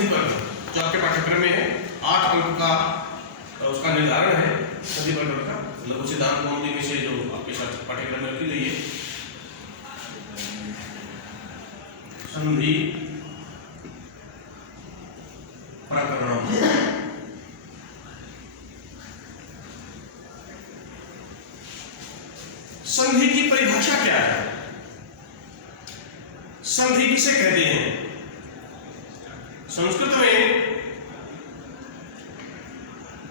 संधिपर्ण जो आपके पाठ्यक्रम में है 8 अंक का उसका निर्धारण है संधिपर्ण का, लघु सिद्धांत कौमुदी में से जो आपके साथ पाठ्यक्रम में रखी गई है। संधि प्रकरण संधि की परिभाषा क्या है? संधि किसे कहते हैं? संस्कृत में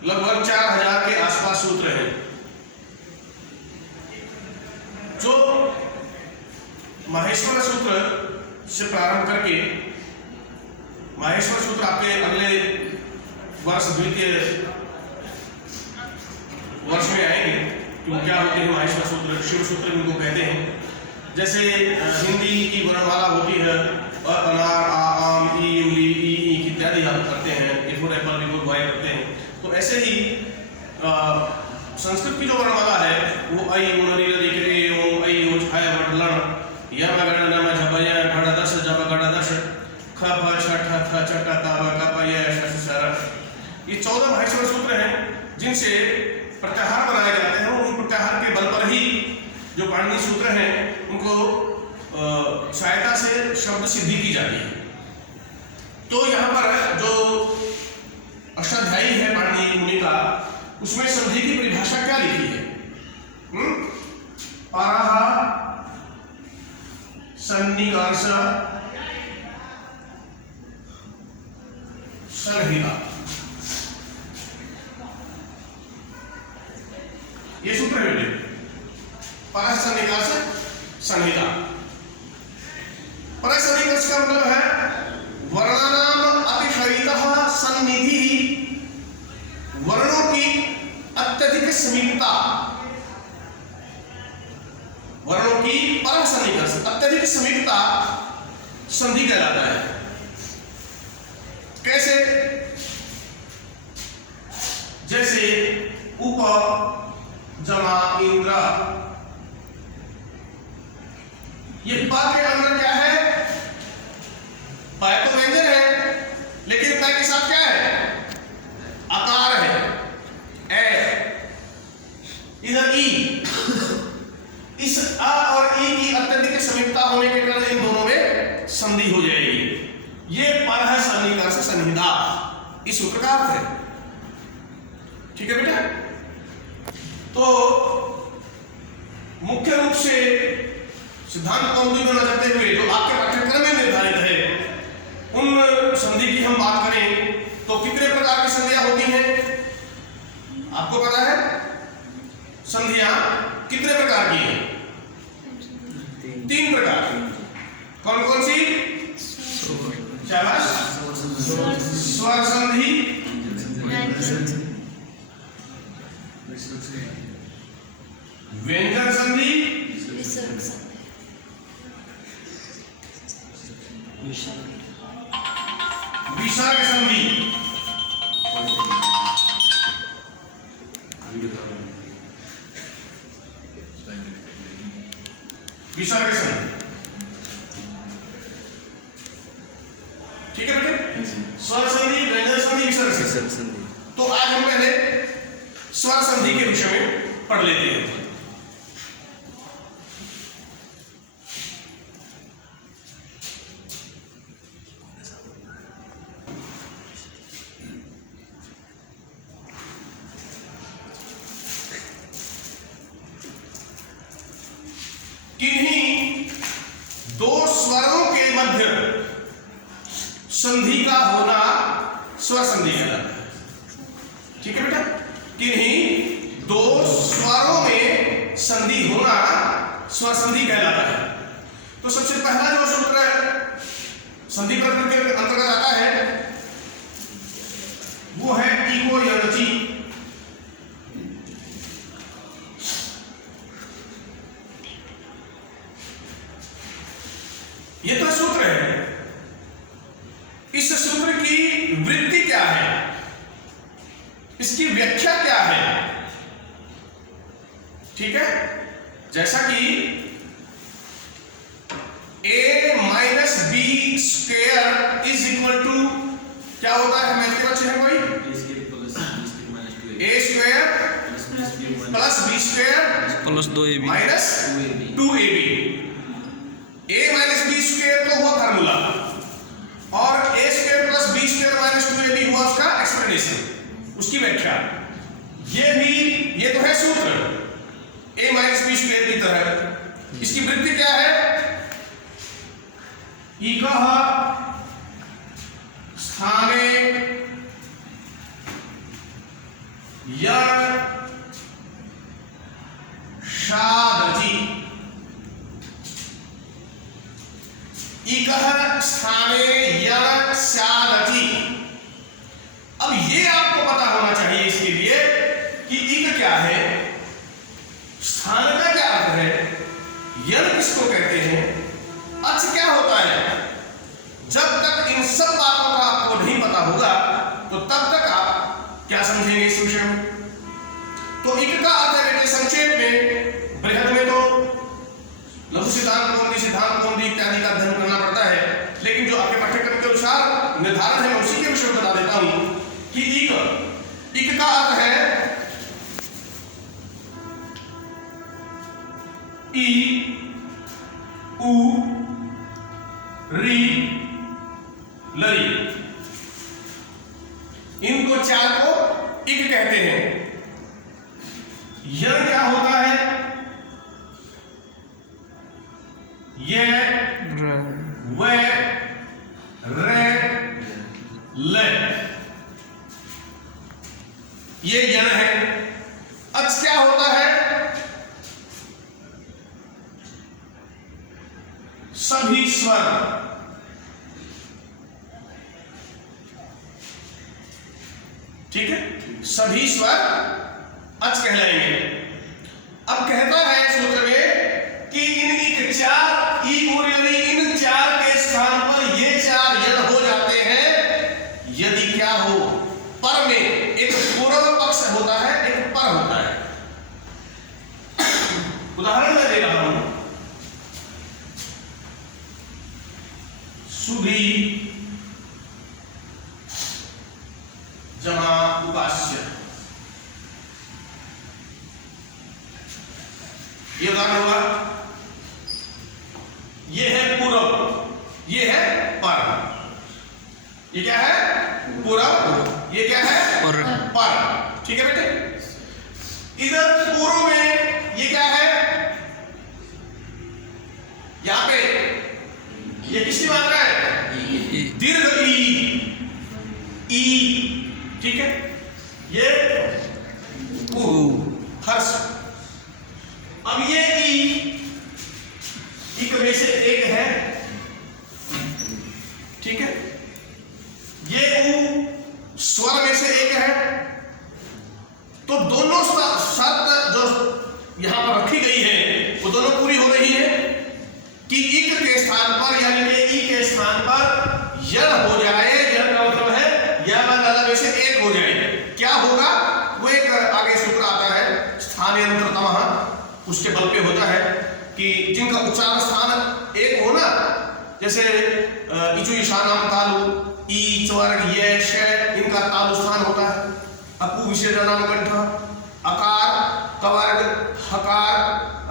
लगभग 4000 के आसपास सूत्र हैं जो माहेश्वर सूत्र से प्रारंभ करके, माहेश्वर सूत्र आपके अगले वर्ष द्वितीय वर्ष में आएंगे क्यों क्या होते हैं माहेश्वर सूत्र, शिव सूत्र इनको कहते हैं। जैसे हिंदी की वर्णमाला होती है अनार आ आम ई इमली ई इत्यादि हम करते हैं, A for apple B for boy करते हैं, तो ऐसे ही संस्कृत की जो वर्णमाला है वो ऐ उनरी लिखरे ओ ऐ ओ छाय वडलन यम गण नम झपय घड़ दश जब गण दश ख फ छ ठ थ छ ट त व क प य श ष सर, ये 14 माहेश्वर सूत्र हैं जिनसे प्रत्याहार बनाए जाते हैं। उन प्रत्याहार के बल पर ही जो पाणिनि सूत्र हैं उनको सहायता से शब्द सिद्धि की जाती है। तो यहाँ पर जो अष्टाध्यायी है पाणिनि मुनि का, उसमें संधि की परिभाषा क्या लिखी है? पारः सन्निकर्ष संहिता, ये सूत्र है बेटे। परः सन्निकर्ष संहिता, परः सन्निकर्ष का मतलब है वर्णानाम अतिशयितः सन्निधि, वर्णों की अत्यधिक समीपता, वर्णों की परः सन्निकर्ष अत्यधिक समीपता संधि कहलाता है। कैसे? जैसे उप जमा इंद्र, ये पा के अंदर क्या है? पा तो व्यंजन है लेकिन पा के साथ क्या है? आकार है ए, इधर ई, इस आ और ई की अत्यधिक समीपता होने के कारण इन दोनों में संधि हो जाएगी। ये परः सन्निकर्ष संहिता इस सूत्र का अर्थ है। ठीक है बेटा? तो मुख्य रूप से सिद्धांत कौमुदी में नजरते हुए जो आपके पाठ्यक्रम में निर्धारित है, उन संधि की हम बात करें तो कितने प्रकार की संधियां होती हैं आपको पता है? संधियां कितने प्रकार की हैं? 3 प्रकार की। कौन कौन सी? शाबाश, स्वर संधि, व्यंजन संधि, विसर्ग संधि, विसर्ग संधि। ठीक है बेटे? स्वर संधि, व्यंजन संधि, विसर्ग संधि। तो आज हम पहले स्वर संधि के विषय में पढ़ लेते हैं। किन्हीं 2 स्वरों के मध्य संधि का होना स्वर संधि कहलाता है। ठीक है बेटा? किन्हीं 2 स्वरों में संधि होना स्वर संधि कहलाता है। तो सबसे पहला जो सूत्र संधि प्रकरण के अंतर्गत आता है वो है इको यणचि। ये तो सूत्र है। इस सूत्र की वृत्ति क्या है, इसकी व्याख्या क्या है? ठीक है? जैसा कि a - b² is equal to क्या होता है? मैथ के बच्चे हैं कोई? a square plus b square plus 2ab minus 2ab। a minus b square तो हुआ फार्मूला, और a square plus b square minus 2ab हुआ उसका एक्सप्लेनेशन, उसकी व्याख्या। ये तो है सूत्र a माइनस b स्क्वायर की तरह। इसकी वृत्ति क्या है? इकः स्थाने यण शादति। इकः स्थाने यण शादति। अब ये आपको पता होना चाहिए इसके लिए कि इक क्या है, स्थान का क्या अर्थ है, यण किसको कहते हैं, अच क्या होता है। जब तक इन सब बातों का आपको नहीं पता होगा तो तब तक आप क्या समझेंगे इस विषय में। तो इक का अर्थ है बेटे संक्षेप में, बृहद में तो लघु सिद्धांत कौंदी, सिद्धांत कौंदी इत्यादि का अध्ययन करना पड़ता है, लेकिन जो आपके पाठ्यक्रम के अनुसार निर्धारण है मैं उसी के विषय में बता देता हूं कि इक का अर्थ है ई उ री लरी, इनको चार को इक कहते हैं। यण क्या होता है? ये वे रे ले, ये यण है। अच क्या होता है? सभी स्वर। ठीक है, सभी स्वर अच कहलाएंगे। अब कहता है सूत्र में कि इन चार इन चार के स्थान पर ये चार यण हो जाते हैं यदि क्या हो, पर में एक पूर्व पक्ष होता है, एक पर होता है। उदाहरण मैं दे रहा हूं, सुभी जमा उपास्य, ये उदाहरण हुआ। ये है पूर्व, ये है पर। ये क्या है? पूर्व, ये क्या है? पर। ठीक है बेटे, इधर पूर्व में ये क्या है? यहां पे ये किसकी मात्रा है? दीर्घ ई। ठीक है, ये उ हर्ष। अब ये इक में से एक है, ठीक है, ये उ स्वर में से एक है। तो दोनों शर्त जो यहां पर रखी गई है वो दोनों पूरी हो रही है कि इक के स्थान पर यानी कि ई के स्थान पर यण हो जाए। यण का मतलब है या में से एक हो जाए। क्या होगा? वो एक आगे सूत्र आता है स्थानांतरतमः, उसके बल पे होता है कि जिनका उच्चारण स्थान एक हो ना, जैसे इचु ईशानाम तालु, ई चवर्ग ये श, इनका तालु स्थान होता है। अकु विसर्जनाम कंठ, अकार कवर्ग हकार,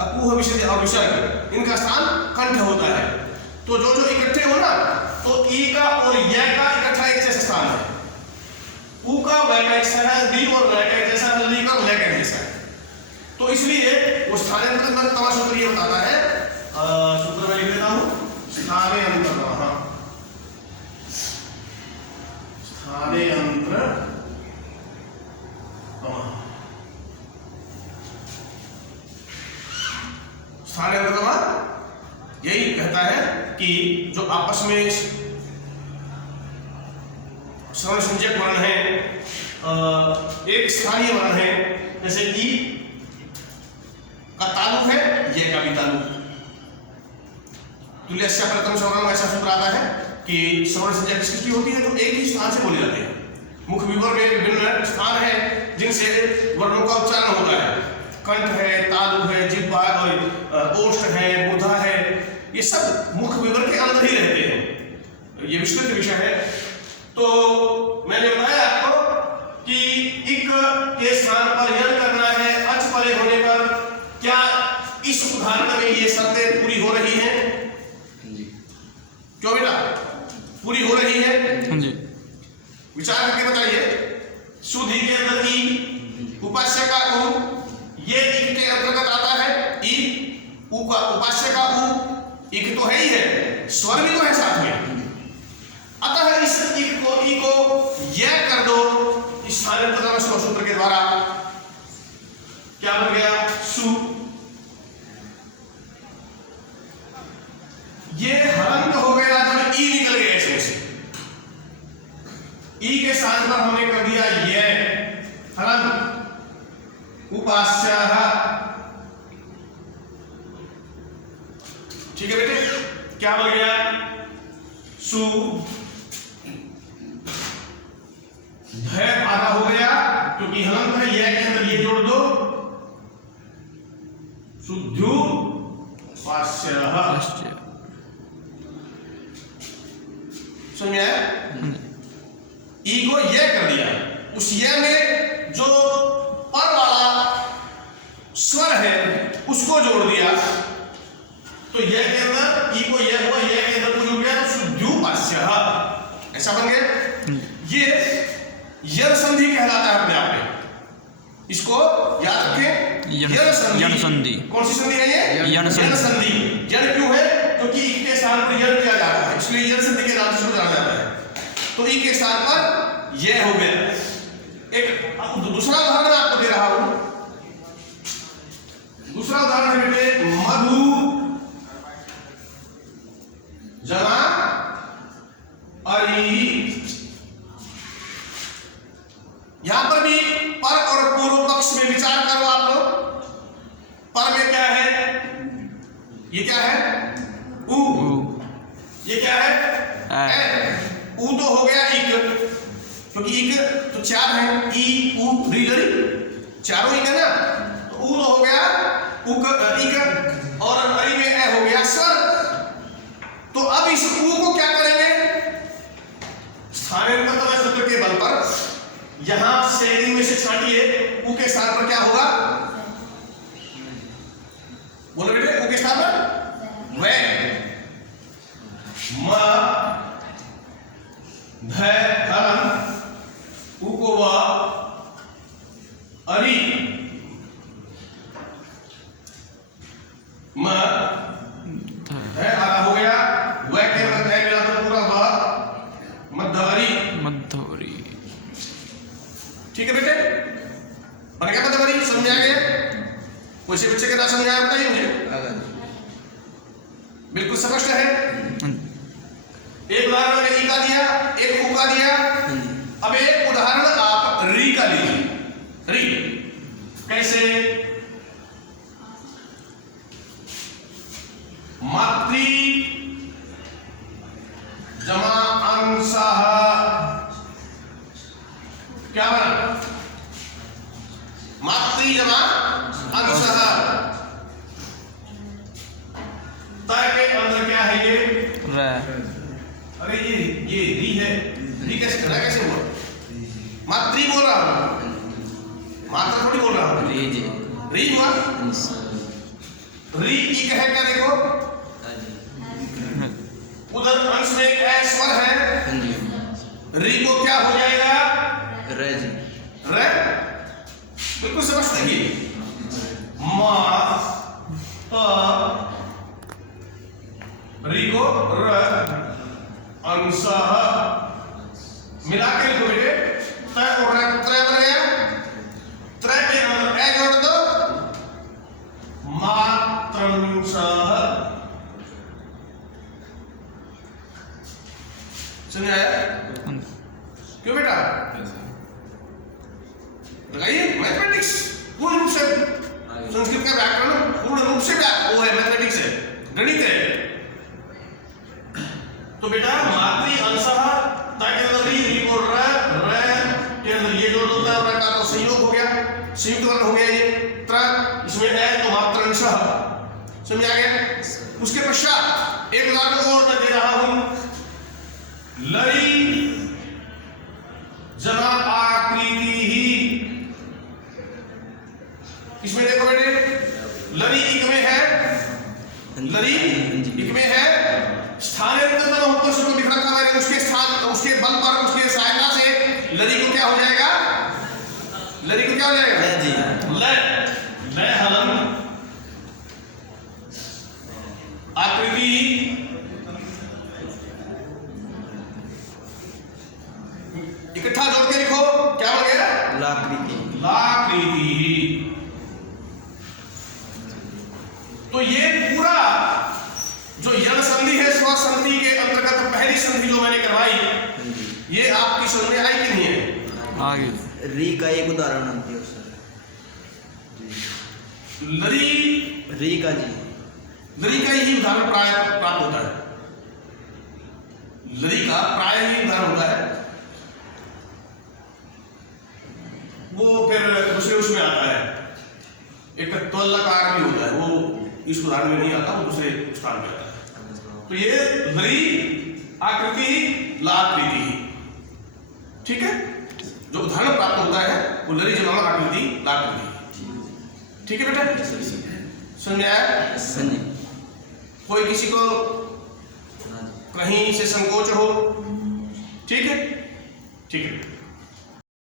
अकुह विसर्ज और विसर्ग, इनका स्थान कंठ होता है। तो जो जो इकट्ठे हो ना, तो ई का और य का इकट्ठा एक जैसा स्थान है, उ का व का एक जैसा है, री और ल का एक जैसा है, ली का ल का एक जैसा है। तो इसलिए वो स्थानांतरण सूत्र ये बताता है, सूत्र में लिख देता हूं, स्थानांतरण यही कहता है कि जो आपस में श्रवण संज्ञक वर्ण है, एक स्थानीय वर्ण है, जैसे ई का तालु है, ये का भी तालु। तुल्यस्य प्रथम श्रवणम, ऐसा सूत्र आता है कि श्रवण संज्ञा किसकी होती है? तो एक ही स्थान से बोले जाते हैं। मुख विवर में विभिन्न स्थान है जिनसे वर्णों का उच्चारण होता है। कंठ है, तालु है, जिह्वा है, ओष्ठ है, मूर्धा है, ये सब मुख विवर के अंदर ही रहते हैं। ये विस्तृत विषय है। तो मैंने बताया आपको कि इक के स्थान पर यन करना है अच परे होने पर। क्या इस उदाहरण में ये शर्तें पूरी हो रही हैं? क्यों बेटा पूरी हो रही है? विचार करके बताइए। शुद्धि के अंदर ई, उपास्य का उ, ये इक के अंतर्गत आता है। ई उ का उपास्य का उ, इक तो है ही है, स्वर भी तो है साथ में। अतः इस इक को ई को यह कर दो स्थानांतरण सूत्र के द्वारा। क्या बन गया? सु। ये हलंत हो गया जब ई निकल गया इसमें से। ई के स्थान पर हमने कर दिया ये हलंत उपास्यः। ठीक है बेटे, क्या बन गया? सु। ध आधा हो गया क्योंकि हलंत है, ये के अंदर ये जोड़ दो, शुद्धु पास्यः। समझ में आया? ई को ये कर दिया, उस ये में जो पर वाला स्वर है उसको जोड़ दिया, तो ये के अंदर ई को ये हुआ, ये के अंदर को जुड़ गया, तो शुद्धुपास्यः ऐसा बन गया। ये यन संधि कहलाता है अपने आप में। इसको याद रखें, यन संधि। कौन सी संधि है ये? यन संधि। यन क्यों है? क्योंकि ई के स्थान पर यन किया जाता है, इसलिए यन संधि के नाम से जाना जाता है। तो ई के स्थान पर यह हो गया। एक दूसरा उदाहरण आपको दे रहा हूं। दूसरा उदाहरण है बेटे मधु जमा अरी। यहां पर भी पर और पूर्व पक्ष में विचार करो आप लोग। पर में क्या है? ये क्या है? उ। ये क्या है? ए। उ तो हो गया इक, क्योंकि इक तो चार है, ई उ री चारों इक है ना, तो उ तो हो गया उक इक, और अरी में ए हो गया स्वर। तो अब इस उ को क्या करेंगे? स्थानांतरण सूत्र के बल पर यहां से इनमें से छांटिए, उ के स्थान पर क्या होगा? बोलो बेटे, उ के स्थान पर वे म ध हलन उ को व अरी म ध आधा हो गया, व के अंदर है मिला तो पूरा व मध्यवरी। ठीक है बेटे, बन गया मध्यवरी? समझ आ गया? कोई से बच्चे के ना समझ आया बताइए मुझे। बिल्कुल स्पष्ट है। एक उदाहरण मैंने ई का दिया, एक उ का दिया। अब एक उदाहरण आप री का लीजिए। री कैसे? मातृ जमा अंशः। क्या बना? मातृ जमा अंशः। तय के अंदर क्या है ये? अरे ये री है। री कैसे करना? कैसे हुआ? मातृ बोल रहा हूं, मात्रा थोड़ी बोल रहा हूं। री हुआ। री इक है क्या? देखो उधर अंश में एक ए स्वर है, री को क्या हो जाएगा? रे। बिल्कुल समझते ही मा री को र अंशः मिला के लिखो बेटे। तय और त्रय बन गया। त्रय के अंदर ए जोड़ दो, मात्रंशः। समझ आया? क्यों बेटा? लगाइए मैथमेटिक्स पूर्ण रूप से। संस्कृत का व्याकरण पूर्ण रूप से वो है, मैथमेटिक्स है, गणित है। तो बेटा मातृ अंशः ताकि अंदर री को र के अंदर ये जोड़ होता है, और का तो संयोग हो गया, संयुक्त वर्ण हो गया ये त्र, इसमें है तो मातृ अंशः। समझ आ गया? उसके पश्चात एक उदाहरण और मैं दे रहा हूं। लरी क्या हो जाएगा? लय जी। लय। लय हलन आकृति इकट्ठा जोड़ के लिखो, क्या हो गया? लाकृति। लाकृति। तो ये पूरा जो यण संधि है स्व संधि के अंतर्गत पहली संधि जो मैंने करवाई, ये आपकी समझ में आई कि नहीं है? आगे री का एक उदाहरण हम दियो सर। लरी। री का जी। लरी का ही उदाहरण प्राय प्राप्त होता है। लरी का प्राय ही उदाहरण होता है। वो फिर दूसरे उसमें आता है, एक त्वलकार भी होता है, वो इस उदाहरण में नहीं आता, वो दूसरे स्थान में आता है। तो ये लरी आकृति लाकृति, ठीक है। जो उदाहरण प्राप्त होता है वो लरी जमा आकृति लाकृति, ठीक है बेटा? समझ में आया? कोई किसी को कहीं से संकोच हो, ठीक है? ठीक है।